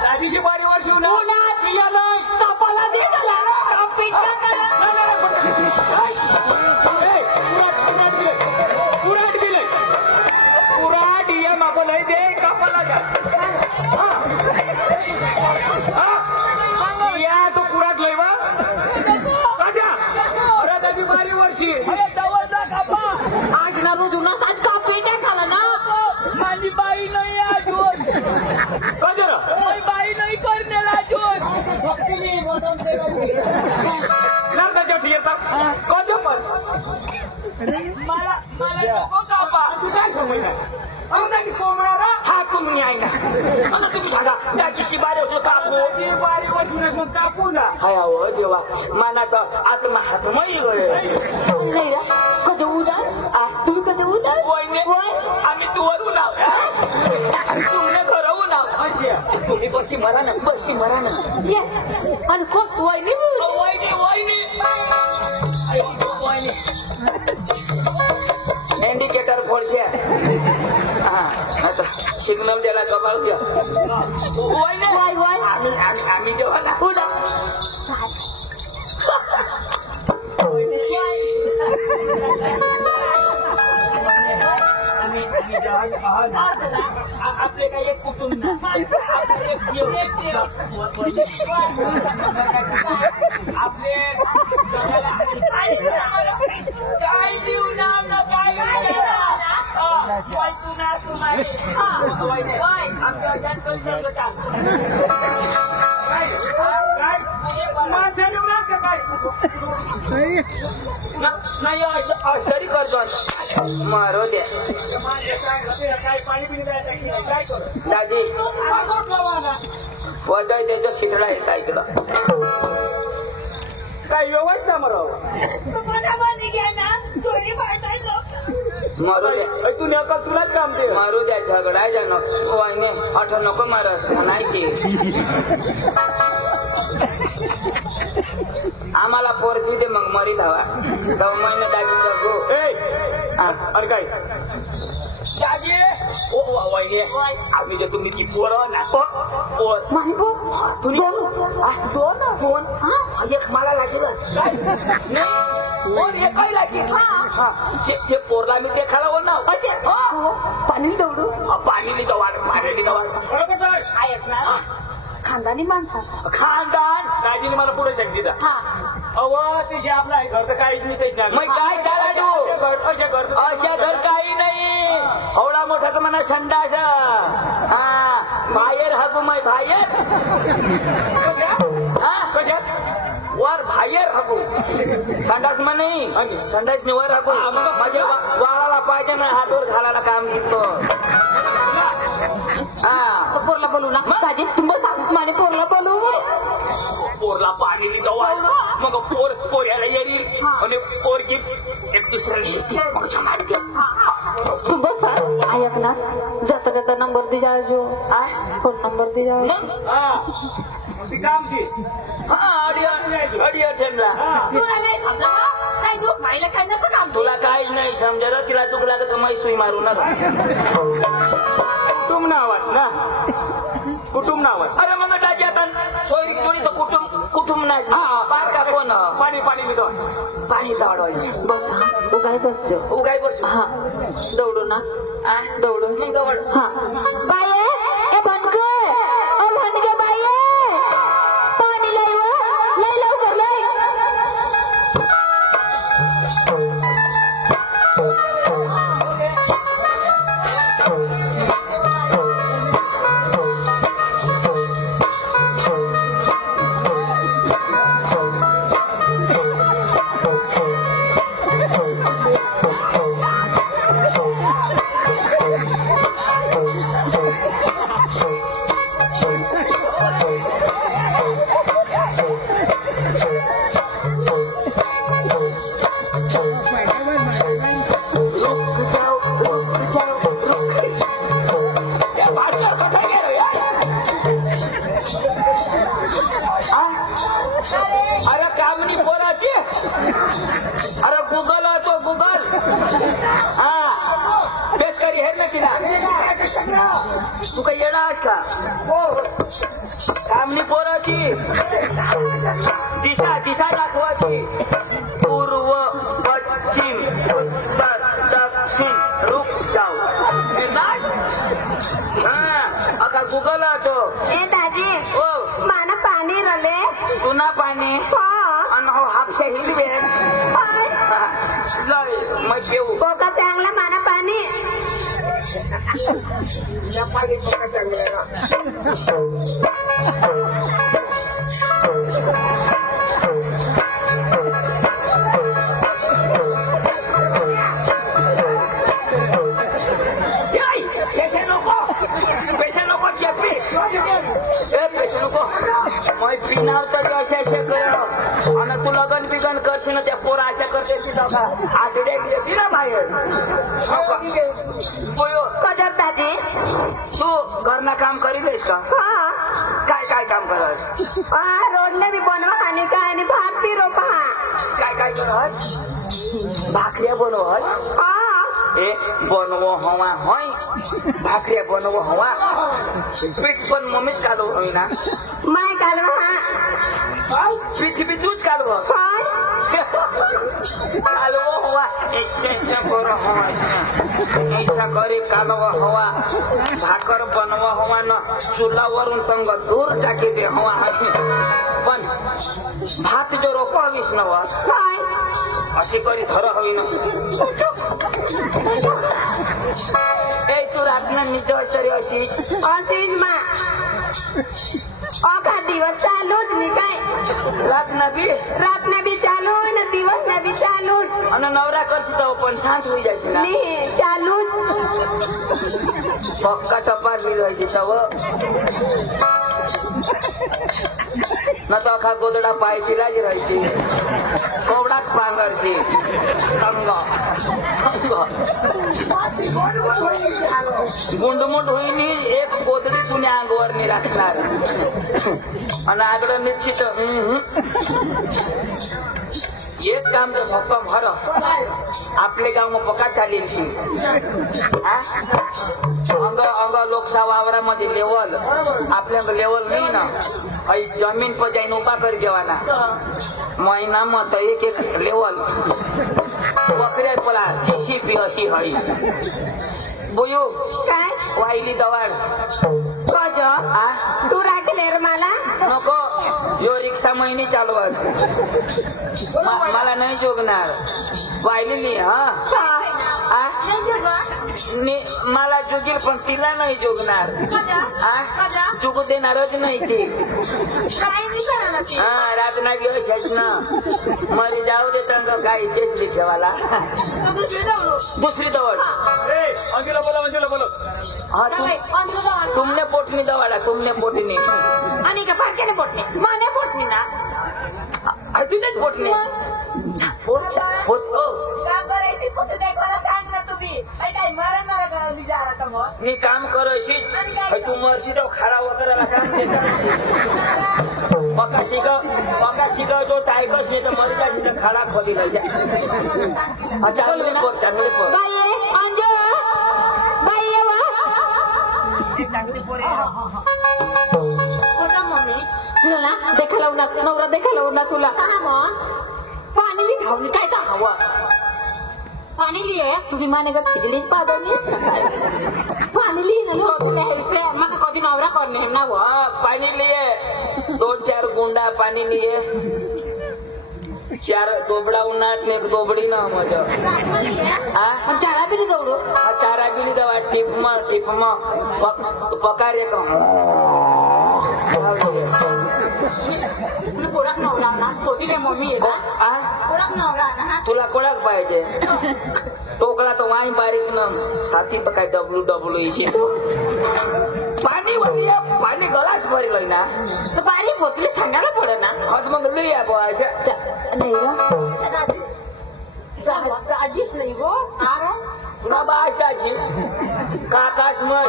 दादीची बारीवर शिवणार कापाला दे पुराट गेले पुराट ये मागो नाही दे कापाला या तो पुराट लय वा अरे दादी बारी वर्षी आज ना रोज उन्हा आज का पेट आहे खाला ना माझी बाई नाही अजून कजर बाई नाही करण्याला अजून कज पण मला नको कापा तू काय समजला कोंबडा हा तुम्ही आहे ना मला तुम्ही सांगा त्या दिवशी बारे होतो कापू बारी वर्षी कापू ना हाय हो देवा माना तर आत्मा हातमही गळे कधी उडाल तुम्ही कधी उडाल आम्ही तुवरून तुमने घरवून तुम्ही बसी मरा ना बसी मरा ना आणि खूप वहिनी इंडिकेटर फोडशे आता सिग्नल द्यायला कमाल घ्या आम्ही जेव्हा ना आपले काही एक कुटुंब आपले काय देऊ ना काय आमच्या अशा नाही तरी करतो मारो द्या दाजी वजाय त्याच्या शिकडा येता इकडं काय व्यवस्था मराव मारू द्या तू नकल तुलाच काम दे मारू द्या झगडा जाणं वाईने आठ नको मारस म्हणायची आम्हाला पोरती ते मग मरी धावा 9 महिने दाजी जगू अरे काय दाजी वाईने आम्ही जे तुम्ही ती पोर ना पोर तुम्ही दोन एक मला लागेलच एकही लागेल ते पोरला मी ते खाला ना पाणी दौडू पाणी खानदानी माणसा खानदान दाजीने मला पुढे शक्ती द्या अव तिचे आपला घर तर काहीच नाही तेच मग काय चाला तू अशा घर काही नाही हवळा मोठा तर म्हणा संडास बाहेर हागू माय बाहेर वर बाहेर हागू संडास मग नाही संडास वर हागू माझ्या वाळाला पाहिजे ना हातवर घालायला काम घेतो पोरला बोलू ना दाजी तुम्ही माने पोरला बोलू पोरला पाणी दवाल मग पोऱ्याला येईल आणि पोरगी एक दुसऱ्याला येते मग जमाते तू बस ऐक ना जाता जाता नंबर दे जाओ फोन नंबर दे जाओ काम की तुला काही नाही समजा तिला चुकला तर मै सुई मारू नका कुटुंब नावाच ना कुटुंब नावाच अरे मग टाकी आता सोयरी चोरी तर कुटुंब नाही पार का कोण पाणी पाणी मी पाणी दवाडवायचं बस उगाय बसजो उगाय बसू हा दौडू ना दौडू मग दवड हा बाये ए बनके ओ बनके बाये पाणी लय लवकर लय अरे कामनी पोराची अरे गुगल तो गुगल हा बेस करी हे ना तिला तू काही येणारस का कामनी पोराची दिशा दिशा दाखवायची पूर्व पश्चिम उत्तर दक्षिण रुक जाऊ विनाश हा अका गुगल तो ए दादी ओ माना पाणी रले तुना पाणी आणि हो हापशा हिलवे लय मग घेऊ कोका चांगला माना पाणी पैसे नको चेपी ए पैसे नको मग पिनाव तर असे असे कर आणि तू लगन बिगन करशील त्या पोरा अशा करते ती लोक आठवड्या गेली ना बाहेर कदर दादी तू घरना काम करीलेस का काय काय काम करस रोडने भी बनवा खाने का आणि भात भी रोपा काय काय करस भाकऱ्या बनवस ए बनवो हवा होय भाकऱ्या बनवो हवा पीठ पण मम्मीच काढू हवी ना माय कालवा पीठ बी तूच काढू कालवो हवा इच्छा करो हवा इच्छा करी कालवा हवा भाकर बनवा हवा न चुलावरून तंग दूर टाकी दे हवा पण भात जो रोप हवीस नवा अशी करी धर हवी न ए तू रातना निजस तरी अशीच अशीच मा अखा दिवस चालूच नाही काय रातना बी चालू न दिवस ना बी चालू आणि नवरा करशी तर पण शांत होई जायची ना चालू पक्का टपारली जायची तव न तो अखा गोदडा पायची लागी राहायची कोवडाक पांगरशी अंग गुंडमुंड होईनी एक गोदडी तुने अंगवर नाही लागणार आणि आगडं निश्चित एक काम तर फक्त भर आपले गाव मग पक्का चालेल की अंग अंग लोकसभा वावरामध्ये लेवल आपल्या लेवल नाही ना आई जमीन पर जाईन उभा कर देवाना महिना मत एक एक लेवल वखरे पला जेसीपी अशी हळी बोयो काय वाहिली दवाड कज तू राखले रे मला नको यो रिक्षा महिने चालवत मला नाही जोगणार वाहिली मला जोगील पण तिला नाही जोगणार जुगू देणारच नाही ती रात नाही दिवस ना मरी जाऊ दे तर गाईचेच रिक्षावाला दुसरी दवड अंजुला बोलो हाँ तुमने पोटनी दवाडा तुमने पोटनी आणि का फारक्याने पोटणे माने पोटणी ना पोटणे काम करायची कुठे देखवायला सांग ना तुम्ही काय मारा गावी जा आता मग मी काम करायची तू मरशी तो खाडा वगैरे काम पक्का शिकव तो टायकच नाही तर मरी जायची तर खाडा खोली चांगले देखायला उन्हात नवरा देखायला उन्हात तुला पाणी बी खाऊन काय तर हवं पाणी लिहे तुम्ही मानेगत खिचडी पादवली पाणी लिहिलं मग कधी नवरा करणे ना पाणी लिए 2-4 गुंडा पाणी लिए 4 दोबडा उन्हात एक दोबडी ना मजा चारा बी दौडू चारा बी दवा टिफमा पकार एक कोळक नवरा ना छोटी काय मम्मी आहे कोळक नवरा ना तुला कोळक पाहिजे टोकला तर वाई बारीक ना साथी तर काय WWE पाणी गलास पडलोय ना तर बारीक बोतली सांगायला पडे ना आज मग लई नाही आजीच नाही गो पुन्हा बायकाचीच काकाच मग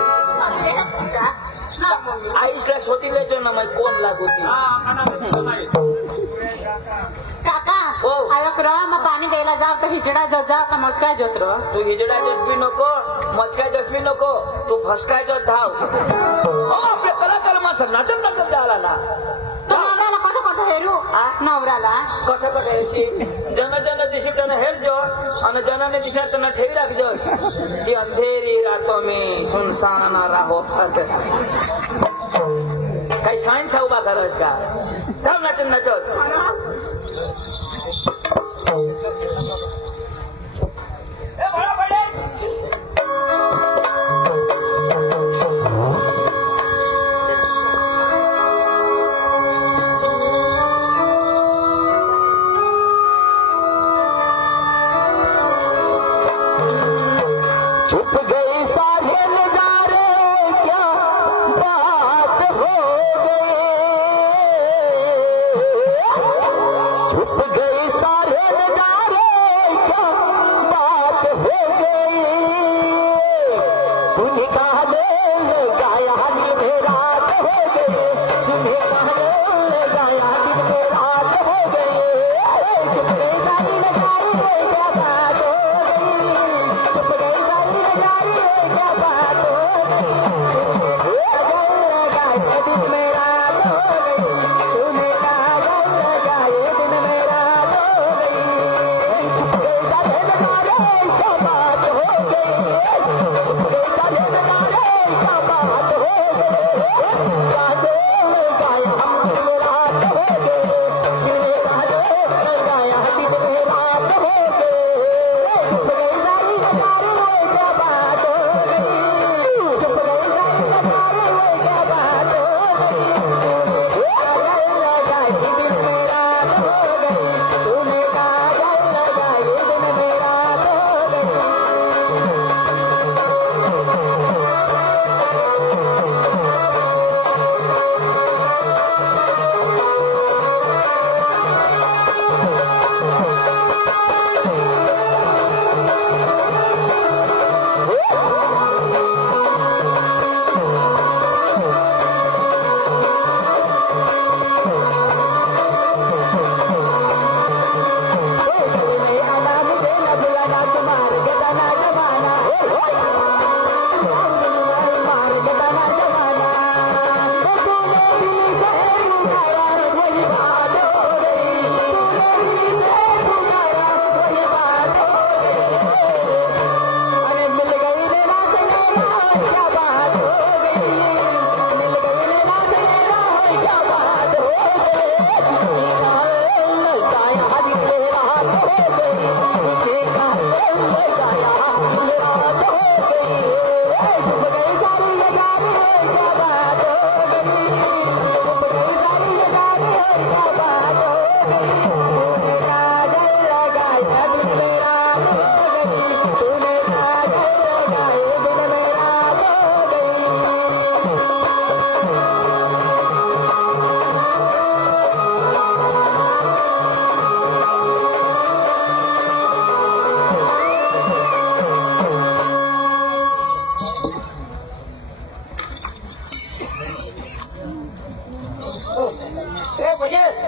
आईसला सोटी लेतो ना मग कोण लागू काका मग पाणी द्यायला जाव तर हिजडा जो जा का मचकाय जोत तू हिजडा जसबी नको मचकाय जसबी नको तू फसकाय जो धाव आपल्या कलाकार मग नाचत झाला ना नवऱ्याला कसं हेरू नवऱ्याला कसं हेरशी जन दिशी त्यानं हेरजो आणि जनाने दिशा त्यांना ठेवी राखजो की अंधेरी रातो में सुनसान राहो काही सायन्स उभा करस का धाव नाचत नाचत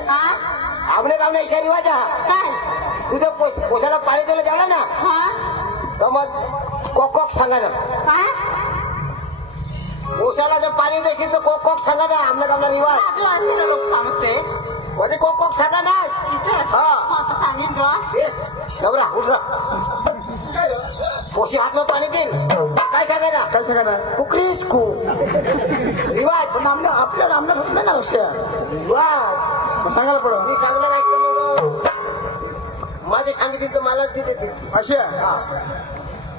आपल्या गावना इशा रिवाज हा काय तुझ्या पोसाला पाणी द्यायला द्याला ना तर मग कोक कोक सांगा ना पोसाला जर पाणी देशील तर कोक कोक सांगा ना आपल्या गावना रिवाज लोक सांगते म्हणजे कोक कोक सांगा ना सांगेन नवरा उठरा पोशी हात पाणी देईन काय सांगा ना काय सांगा ना कुकरीस कू रिवाज पण आपल्याला फक्त नाही ना लक्ष रिवाज सांगायला पडो मी सांगणार नाही तर मग माझे सांगितले तर मलाच देते अशी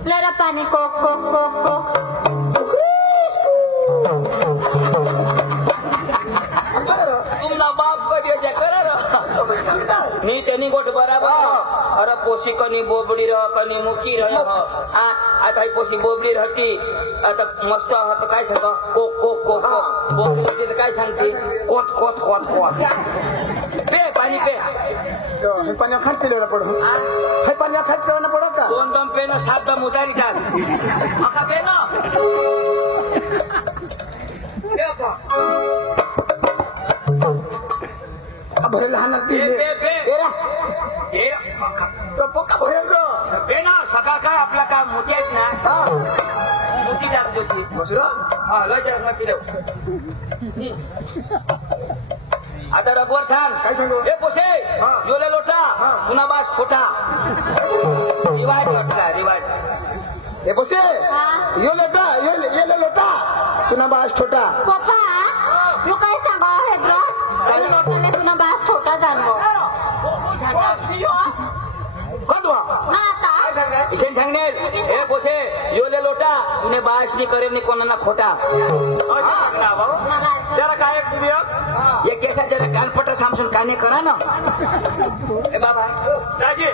लेरा पाणी कोक कोक कोक कोक तुमना बाप कधी कर मी त्यांनी गोठ बराबर अरे पोशी कनी बोबडी रह कनी मुकी रह आता ही पोशी बोबडी राहती आता मस्त आता काय सांग कोक कोक कोक बोबडी राहती तर काय सांगते कोट कोट कोट कोट पे पाणी पे हे पाण्या खात पिलेला पडो हे पाण्या खात पिवाना पडो का 2 दम पेन 7 दम उतारी टाक अखा पे ना भरेल लहान ना सकाळ काय आपला काय मोत्याच ना मोती टाकत होती हा लय जास्त नक्की देऊ आता रघुवर सांग काय सांगू हे पोसे योले लोटा पुन्हा बास खोटा रिवाज वाटला रिवाज हे पोसे यो लोटा तुना बास छोटा पप्पा तू काय सांगा हे ब्रो लोकांनी तुला बास छोटा जाणव इशन सांगणे हे पोसे योले लोटा तुने बास नहीं करे नहीं कोना खोटा जरा काय ये कैसा जरा कानपटा सामसून काने करा ना ए बाबा राजे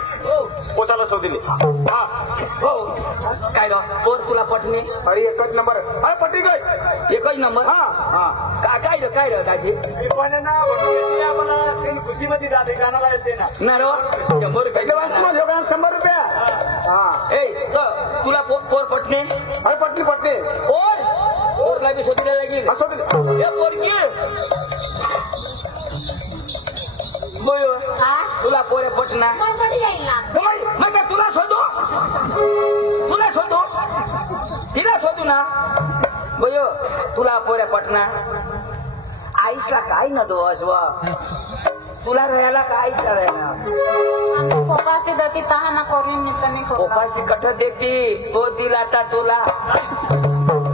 पोसाला शोधली हो काय रो पोर तुला पटणे अरे एकच नंबर अरे पटी गई एकच नंबर काय रो दाजी पण ना आपण खुशी मध्ये जाते गाण्याला येते ना रो 100 रुपये 100 रुपया ए तुला पोर पटणे अरे पटली पोरला बी शोधला लागेल हे पोरगी बोयो तुला पोरे पटना मग तुला शोधू तिला शोधू ना बोयो तुला पोरे पटना आईसला काय न दोष व तुला राहायला काय आईसला राहायला पप्पाची दती तहाना करून मी पोपाशी कठ देती तो दिला आता तुला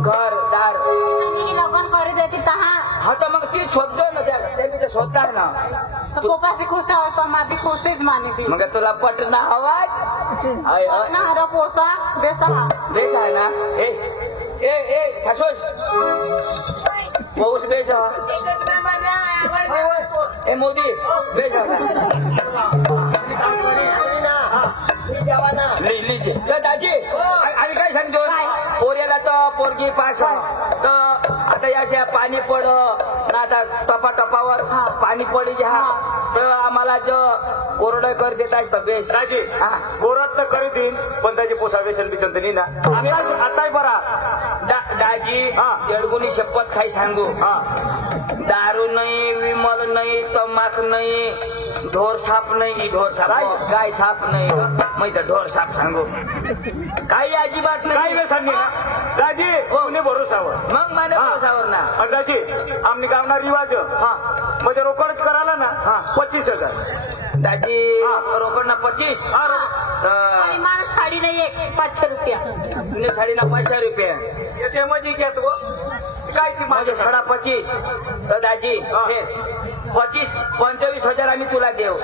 घर दार लग्न करी देती तहा हा तर मग ती शोधतोय ना त्यांनी ते शोधताय ना पप्पाची खुश आहे तो मा बी खुशीच मानी ती मग तुला पटना आवाज हरा पोसा बेसा बेस आहे ना ए सासूस पाऊस बेस ए मोदी बेस दाजी आम्ही काय सांगतो पोऱ्याला तर पोरगी पास तर आता या पाणी पड ना आता टपावर पाणी पडी जा तर आम्हाला जो कोरडं कर देता बेस दाजी गोरात तर करी देईन पण त्याची पोसा व्यसन बिसन तर नाही ना आम्ही आताही बरा दाजी एडगुनी शपथ खाई सांगू दारू नाही विमल नाही तंबाख नाही ढोर साप नाही ढोर साप गाय साप नाही मी तर ढोर साप सांगू काही अजिबात नाही काही व्यसन नाही ना दाजी कोणी भरोसावर मग माझ्या भरोसावर ना दाजी आमने गावना रिवाज म्हणजे रोकडच करायला ना 25,000 दाजी रोकड ना 25 आणि मला साडी नाही 500 रुपया तुझ्या साडीना 500 रुपये येते मजी घेत गो काय ती माझ्या साडा 25 तर दाजी 25,000 आम्ही तुला देऊ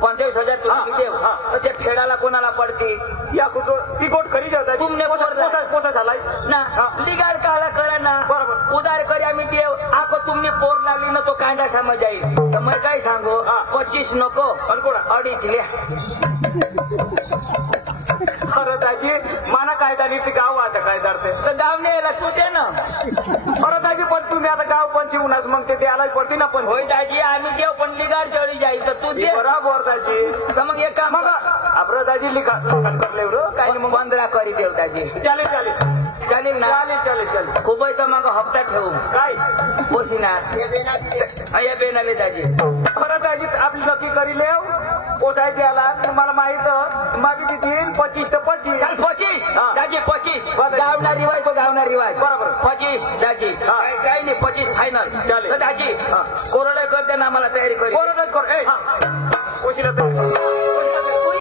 25,000 तुला देऊ तर ते फेडाला कोणाला पडते या कुठं ती गोट खरी जातात तुमने पोसा झालाय ना लिगाड काला करा ना बरोबर उदार करी आम्ही देव आको तुमने पोर लागली ना तो कांदा समज जाईल तर मग काय सांगू 25 नको 2.5 लिहा खरं दाजी माना कायदा नीती गाव असं कायदा तर गाव नाही तू दे ना खरं दाजी पण तुम्ही आता गाव पंची उन्हास मग ते द्यायला पडते ना पण होय दाजी आम्ही देव पण लिगाड जळी होई जाईल तर तू दे बराबर दाजी तर मग एक काम मग आपण दाजी लिखा करले काही मग 15 करी देऊ दाजी चालेल चालेल चालेल ना चालेल चालेल चालेल खूप आहे तर मग हप्ता ठेवू काय पोसिना हे बेनाची या बेनाले दाजी खरं दाजी आपली नक्की करी लेव पोचायचे आला तुम्हाला माहित मागे किती 25 तर 25 चाल 25 हा. दाजी 25 बरं. गावना रिवाज तो गावना रिवाज बरोबर. 25 दाजी हा. काही नाही 25 फायनल चालेल. तर दाजी हा. कोरडे करते ना आम्हाला तयारी करी बरोबर कर ए पोशीला तर